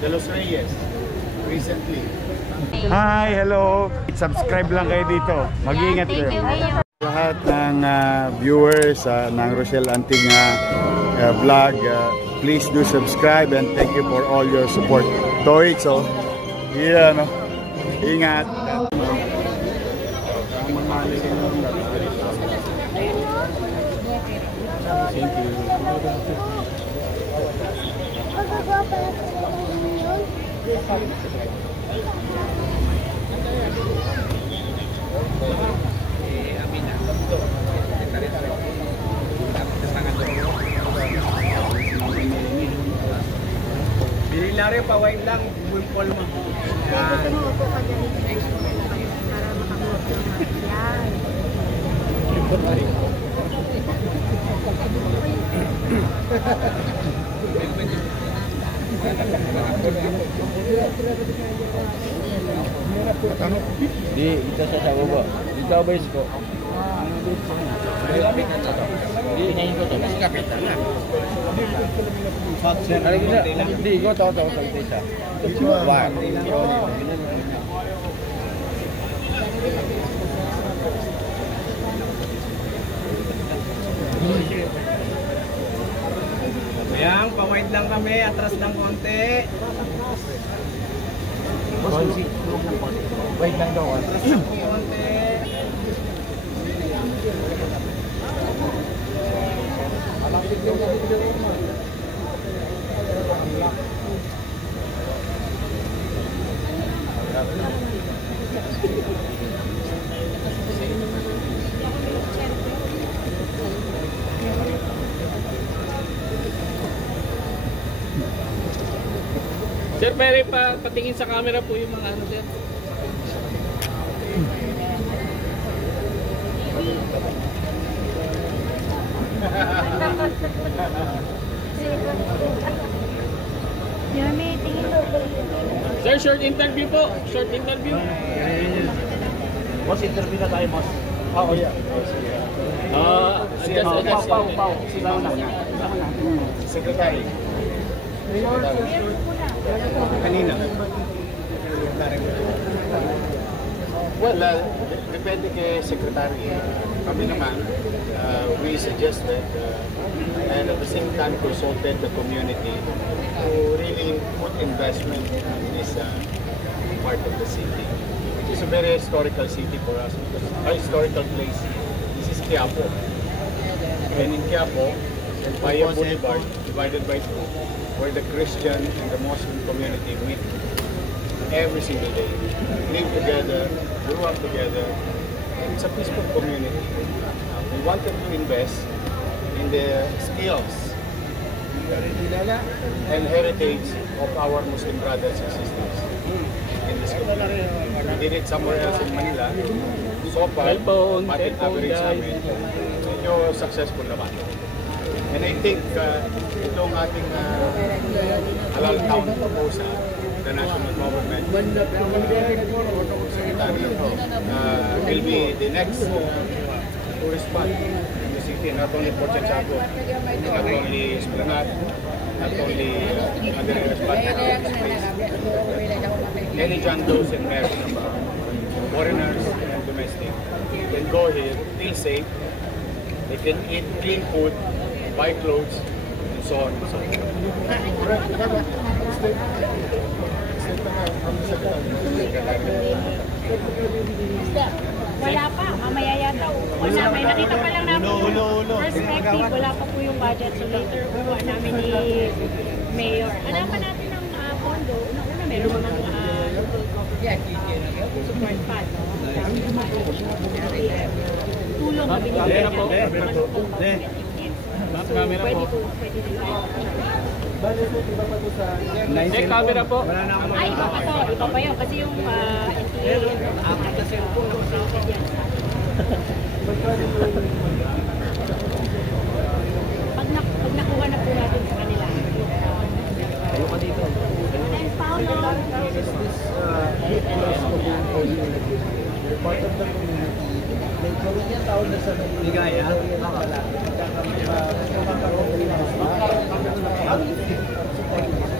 De Los Reyes, recently. Hi, hello. Subscribe lang kayo dito. Mag-iingat kayo. Lahat ng viewers ng Rochelle Antig vlog, please do subscribe and thank you for all your support. Toix, oh. Yeah, no. Ingat. Thank you. Binilari pa wine lang, bumpol mo. Gusto mo upo ka dyan para makakuha ko yan. Di, kita sa baba. Ikaw ba isko? Di, ngayon ko to. Mas kapitan na. Ano gina? Di, ko to sa isa. Wah. Yang, pawide lang kami, atras ng konti. Wait lang daw. Atras ng konti. Sir, pwede pa patingin sa camera po yung mga ano, sir. Yummy, tingin mo. Sir, short interview po. Short interview. Boss, interview na tayo, boss. Oo, yeah. Pau. Sila na. Secretary. Kanina. Well, depende kay Secretary. Kami naman, we suggested and at the same time consulted the community to really put investment in this part of the city. It's a very historical city for us because a historical place. This is Quiapo. And in Quiapo, Empire Boulevard, divided by two, where the Christian and the Muslim community meet every single day, live together, grew up together, and it's a peaceful community. We wanted to invest in the skills and heritage of our Muslim brothers and sisters in this community. We did it somewhere else in Manila. So far, market average namin, medyo successful naman. And I think itong ating Halal Town proposal, the national government, will be the next tourist spot in the city, not only Port Chachaco, not only Esplanade, not only other spots in this place. Any John Doe's and Mary, foreigners and domestic, can go here, feel safe, they can eat clean food, buy clothes, and so on and so on. Wala pa, mamaya yata. Wala, may nakita pa lang namin yung perspective. Wala pa po yung budget. So later, kuha namin ni Mayor. Hanapan natin ng pondo. Una, meron mga support fund. Tulong na binigyan po. Pwede po. Check camera po. Ay, iba pa to. Iba pa yun. Kasi yung apat na cellphone na kasama dyan. Pag nakuha na po natin sa kanila. Tayo ka dito. Thanks, Paolo. This you're part of the community. May gawin niya taon na sa ligaya.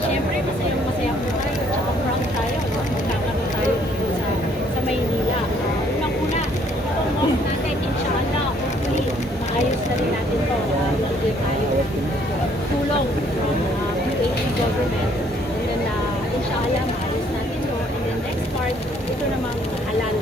Siyempre, masaya po government. And then, inshallah, maayos natin to. And then next part, ito namang halal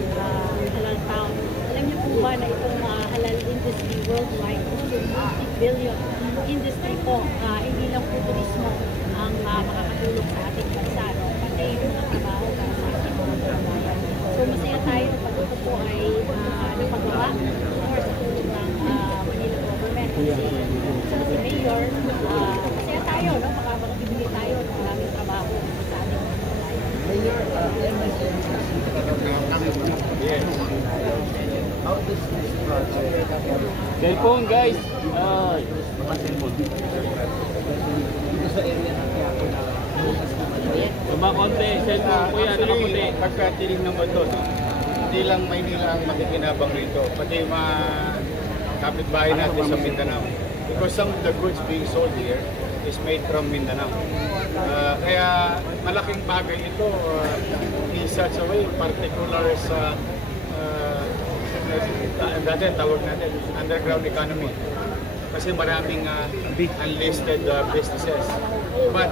town. Alam niyo po ba na itong halal industry worldwide, 250 billion industry po, hindi lang po turismo ang makakatulong sa ating bansa, no? Pati yung mga trabaho para sa ating mga kababayan. So masaya tayo pag ito po ay napagawa or sa tulong ng Manila government. Si Mayor, masaya tayo, no? Makakabigay tayo ng maraming trabaho sa ating mga kababayan. Cellphone guys! Baba konti, cellphone ko yan, nakaputi. Pagka tinignan mo doon, hindi lang Maynila ang makikinabang rito, pati yung mga kapitbahay natin sa Mindanao. Because some of the goods being sold here is made from Mindanao. Kaya malaking bagay ito in such a way, particular sa dati tawag natin underground economy. Kasi maraming unlisted businesses. But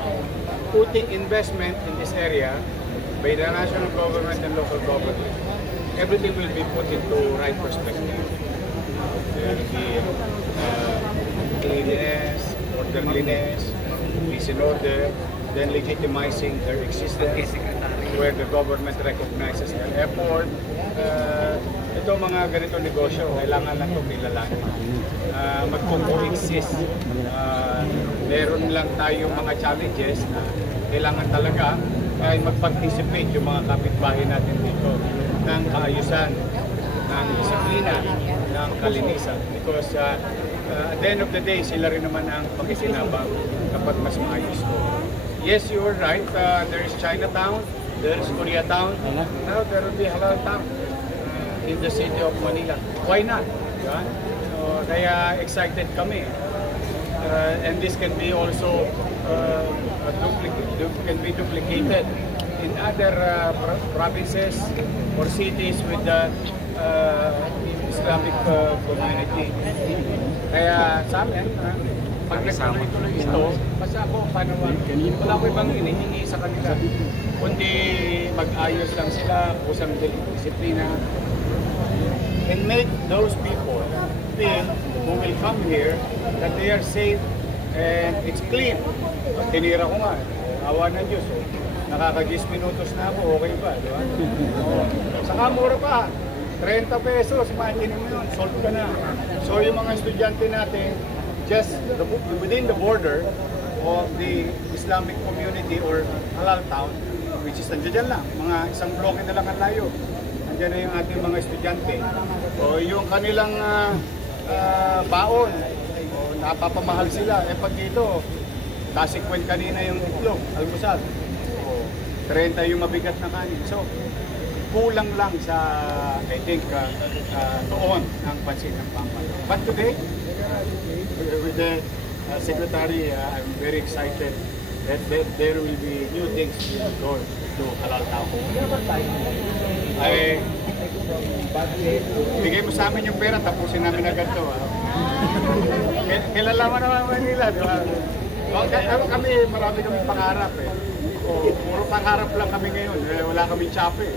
putting investment in this area by the national government and local government, everything will be put into right perspective. There will be cleanliness, orderliness, peace and order, then legitimizing their existence where the government recognizes their effort. Ito mga ganito negosyo, kailangan lang itong nilalaki. Mag-coexist. Meron lang tayong mga challenges na kailangan talaga ay mag-participate yung mga kapitbahay natin dito ng kaayusan, ng disiplina, ng kalinisan. Because at the end of the day, sila rin naman ang pagkikinabang kapag mas maayos ko. Yes, you are right. There is Chinatown, there is Koreatown. Now there will be Halal Town in the city of Manila. Why not? Yeah? So, kaya excited kami. And this can be also duplicated in other provinces or cities with the Islamic community. Kaya sa amin, pag nagtuloy-tuloy ito, basta ako, wala ko ibang hinihingi sa kanila. Kundi mag-ayos lang sila, kusang disiplina, and make those people feel who will come here that they are safe and it's clean. Tinira ko nga, awa ng Diyos. Nakaka-10 minutos na ako, okay ba? Diba? Saka mura pa, 30 pesos, maintinin mo yun, solve ka na. So yung mga estudyante natin, just within the border of the Islamic community or Halal Town, which is nandiyan lang, mga isang bloke na lang ang layo. Nandiyan na yung ating mga estudyante. So yung kanilang baon, napapamahal sila. Eh pag dito, kasikwen kanina yung itlog, almusal. 30 yung mabigat na kanin. So, kulang lang sa, I think, noon ang pansin ng Pampanga. But today, with the Secretary, I'm very excited that there will be new things going to Halal Town. Ay, bigay mo sa amin yung pera, tapusin namin agad ito. Kilala mo naman Manila, di ba? Kami, marami kami pangarap eh. Puro pangarap lang kami ngayon, wala kami tsape.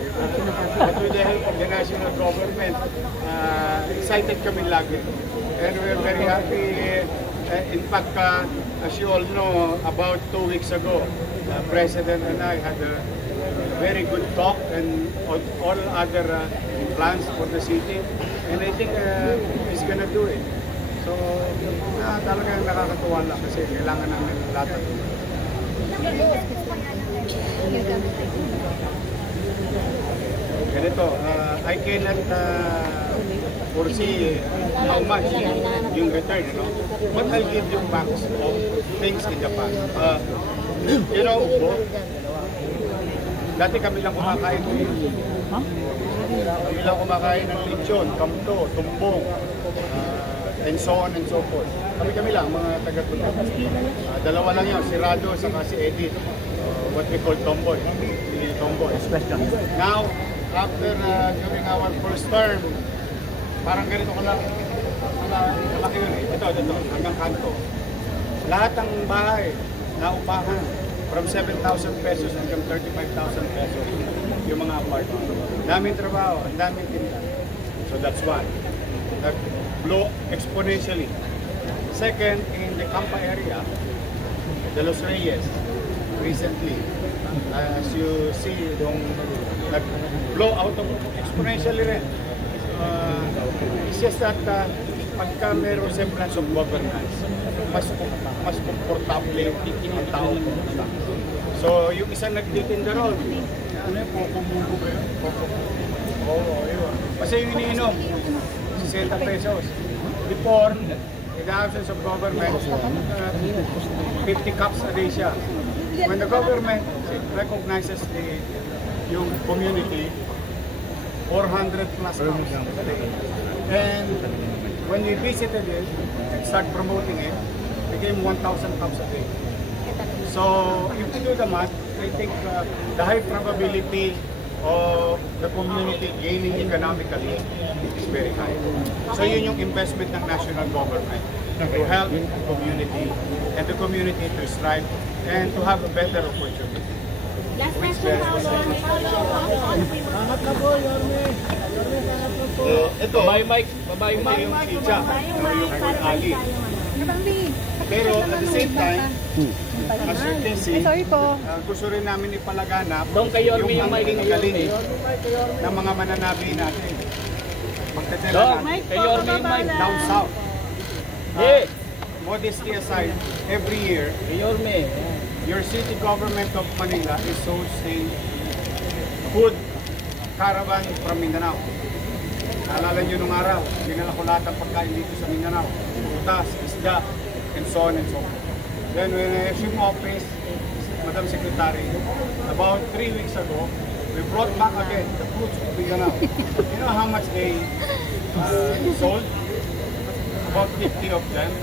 But with the help of the national government, excited kami lagi. And we're very happy. In fact, as you all know, about 2 weeks ago, President and I had a very good talk and all other plans for the city. And I think he's gonna do it. So, talagang nakakatuwa lang kasi kailangan namin lahat ng tulong. Ganito, I cannot foresee how much yung return, no? But I'll give you facts of things in the past. You know, Ubo, dati kami lang kumakain ng kami lang kumakain ng lechon, kamto, tumbong, and so on and so forth. Kami lang, mga taga-tumbong. Dalawa lang yun, si Rado saka si Edith. What we call tomboy, si tomboy. Now, after during our first term, parang ganito ko lang, malaki yun eh. Ito, hanggang kanto. Lahat ng bahay, naupahan, from 7,000 pesos hanggang 35,000 pesos yung mga apartment. Daming trabaho, ang daming tinda. So that's one. Nag-blow exponentially. Second, in the Campa area, the Los Reyes, recently, as you see, yung nag-blow out of exponentially rin. It's just that pagka mayroong semblance of governance, mas komportable ang tao pumunta. So, yung isang nagtitinda ron, ano yun, Poco-Bugo ba yun? Oo, yun. Kasi yung iniinom, 60 pesos. Before, in the absence of government, 50 cups a day siya. When the government recognizes yung community, 400 plus cups a day. And when we visited it and started promoting it, it became 1,000 cups a day. So if you do the math, I think the high probability of the community gaining economically is very high. So yun yung investment ng national government to help the community and the community to strive and to have a better opportunity. Last question, Paolo. Ito, Babae Mike. yung teacher, yung Ali. Pero at the same time, as you can see, gusto rin namin ipalaganap Doon kay Yorme yung mic, magiging kay galing Yorme. ng mga mananabi natin. Magtatela Doon, natin kay Yorme yung mic. down south. Yeah. Modesty aside, every year, Kay Yorme. your city government of Manila is hosting food caravan from Mindanao. Naalala nyo nung araw, dinala ko lahat ng pagkain dito sa Mindanao. Putas, isda, and so on and so forth. Then when I assumed office, Madam Secretary, about 3 weeks ago, we brought back again the fruits of Mindanao. You know how much they sold? About 50 of them.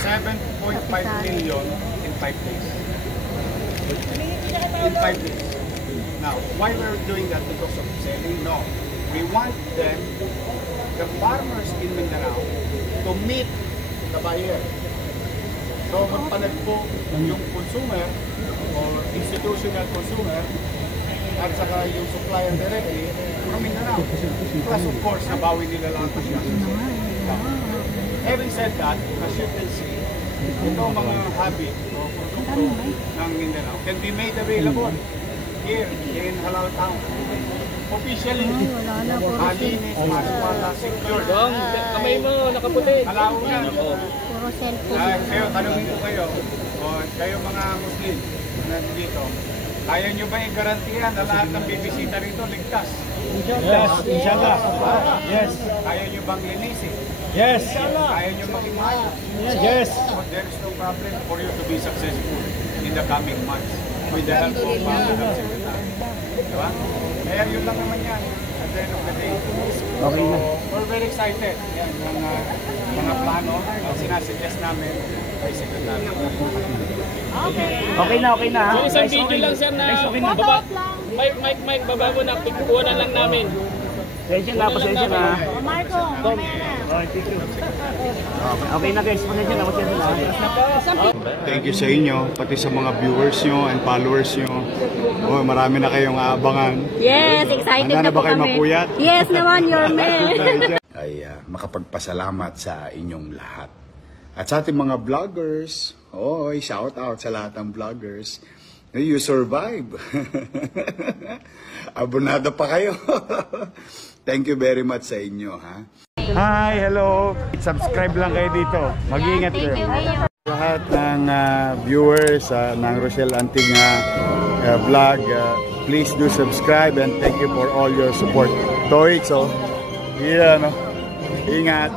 7.5 million in 5 days. In 5 days. Now, why we're doing that? Because of selling? No. We want them, the farmers in Mindanao, to meet the buyer. So, magpanagpo yung consumer or institutional consumer at saka yung supplier directly from Mindanao. Plus, of course, nabawi nila lang ang siya. Having said that, as you can see, ito mga habit o produkto ng Mindanao can be made available here in Halal Town. Officially, Ali, Maswala, secured. Doon, kamay mo, nakaputi. Alaw na. Puro cellphone. Kayo, tanongin ko kayo, o kayo mga Muslim na dito, kaya nyo ba i-garantiya na lahat ng bibisita rito ligtas? Yes, inshallah. Yes. Kaya nyo bang linisin? Yes. Kaya nyo maging maayos? Yes. So there is no problem for you to be successful in the coming months with the help of Madam Secretary. Diba? Kaya yun lang naman yan at the end of the day. Okay na. We're very excited. Yan, mga plano na sinasuggest namin kay Secretary. Okay na, okay na. So isang video lang sir na Mike, baba mo na, pikuha na lang namin. Pasensya na, pasensya na. Marco, mamaya na. Okay na guys, pasensya na, pasensya na. Thank you sa inyo, pati sa mga viewers nyo and followers nyo. Oh, marami na kayong aabangan. Yes, excited Handa na na po ba kayo kami. mapuyat? Yes naman, Yorme. Ay makapagpasalamat sa inyong lahat. At sa ating mga vloggers, shout out sa lahat ng vloggers. You survive. Abonado pa kayo. Thank you very much sa inyo, ha? Hi, hello. Subscribe lang kayo dito. Mag-iingat Thank kayo. you, Mayor. Lahat ng viewers ng Rochelle Antig vlog, please do subscribe and thank you for all your support. Toits, yeah, no? Ingat.